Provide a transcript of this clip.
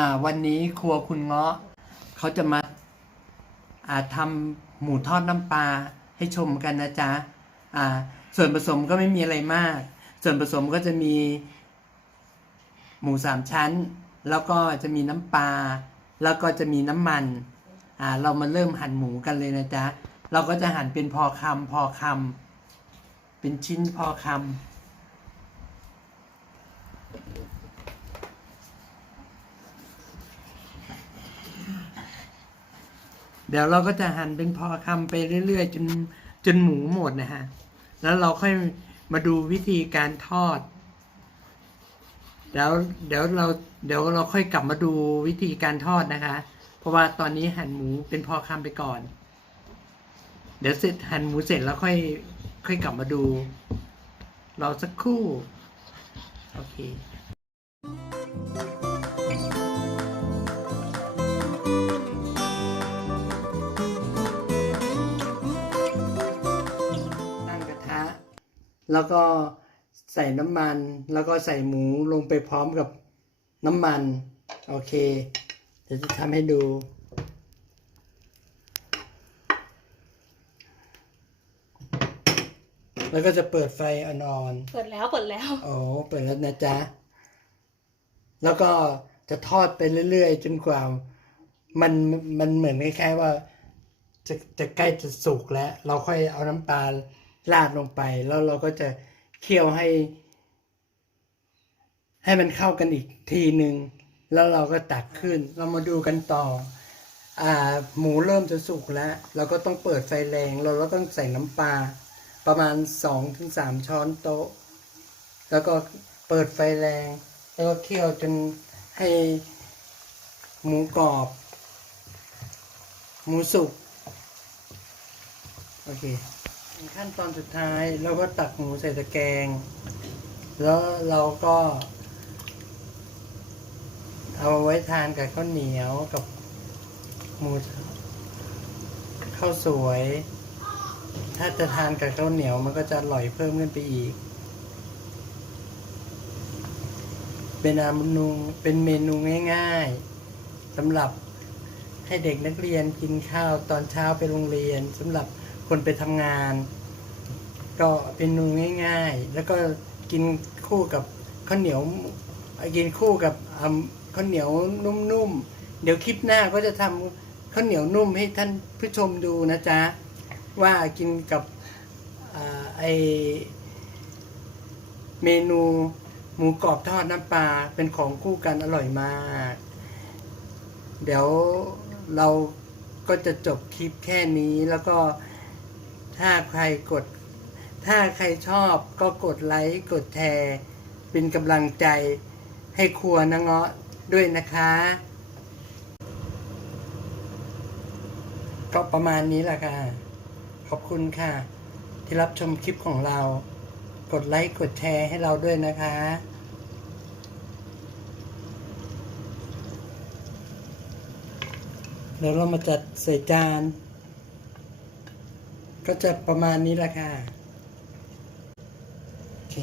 อ่า วันนี้ครัวคุณเงาะเขาจะมาอ่าทำหมูทอดน้ำปลาให้ชมกันนะจ๊ะอ่า ส่วนผสมก็ไม่มีอะไรมาก ส่วนผสมก็จะมี หมูสามชั้น แล้วก็จะมีน้ำปลาแล้วก็จะมีน้ำมัน อ่า เรามาเริ่มหั่นหมูกันเลยนะจ๊ะ เราก็จะหั่นเป็นพอคำพอคำเป็นชิ้นพอคำ เดี๋ยวเราก็จะหั่นเป็นพอคำไปเรื่อยๆ จนจนหมูหมดนะฮะ แล้วเราค่อยมาดูวิธีการทอด เดี๋ยวเดี๋ยวเราเดี๋ยวเราค่อยกลับมาดูวิธีการทอดนะคะ เพราะว่าตอนนี้หั่นหมูเป็นพอคำไปก่อน เดี๋ยวเสร็จหั่นหมูเสร็จแล้วค่อยค่อยกลับมาดู เราสักครู่ โอเค แล้วก็ใส่น้ำมัน แล้วก็ใส่หมูลงไปพร้อมกับน้ำมัน โอเค เดี๋ยวจะทำให้ดู แล้วก็จะเปิดไฟอ่อนเปิดแล้วเปิดแล้วๆโอ้เปิดแล้วนะจ๊ะ แล้วก็จะทอดไปเรื่อยๆ จนกว่ามันมันเหมือนคล้ายๆว่า จะจะใกล้จะสุกแล้ว เราค่อยเอาน้ำปลา ราดลงไป แล้วเราก็จะเคี่ยวให้ ให้มันเข้ากันอีกทีหนึ่งแล้วเราก็ตักขึ้น เรามาดูกันต่ออ่าหมูเริ่มจะสุกแล้ว เราก็ต้องเปิดไฟแรงเราก็ต้องใส่น้ำปลาประมาณสองถึงสามช้อนโต๊ะ แล้วก็เปิดไฟแรง แล้วก็เคี่ยวจนให้หมูกรอบ หมูสุก โอเค ขั้นตอนสุดท้ายเราก็ตักหมูใส่ตะแกรงแล้วเราก็ เอาไว้ทานกับข้าวเหนียวกับหมูข้าวสวย ถ้าจะทานกับข้าวเหนียวมันก็จะอร่อยเพิ่มขึ้นไปอีก เป็นเมนูเป็นเมนูง่ายๆสำหรับให้เด็กนักเรียนกินข้าวตอนเช้าไปโรงเรียนสำหรับ คนไปทำงาน ก็เป็นนูง่าย ๆ แล้วก็กินคู่กับข้าวเหนียวกินคู่กับข้าวเหนียวนุ่มๆ เดี๋ยวคลิปหน้าก็จะทำข้าวเหนียวนุ่มให้ท่านผู้ชมดูนะจ๊ะ ว่ากินกับอไอเมนูหมูกรอบทอดน้ำปลาเป็นของคู่กันอร่อยมาก เดี๋ยวเราก็จะจบคลิปแค่นี้แล้วก็ ถ้าใครกด ถ้าใครชอบก็กดไลค์กดแชร์เป็นกำลังใจให้ครัวนางเงาะด้วยนะคะ ก็ประมาณนี้แหละค่ะ ขอบคุณค่ะ ที่รับชมคลิปของเรา กดไลค์กดแชร์ให้เราด้วยนะคะเดี๋ยวเรามาจัดใส่จาน ก็จะประมาณนี้แหละค่ะ โอเค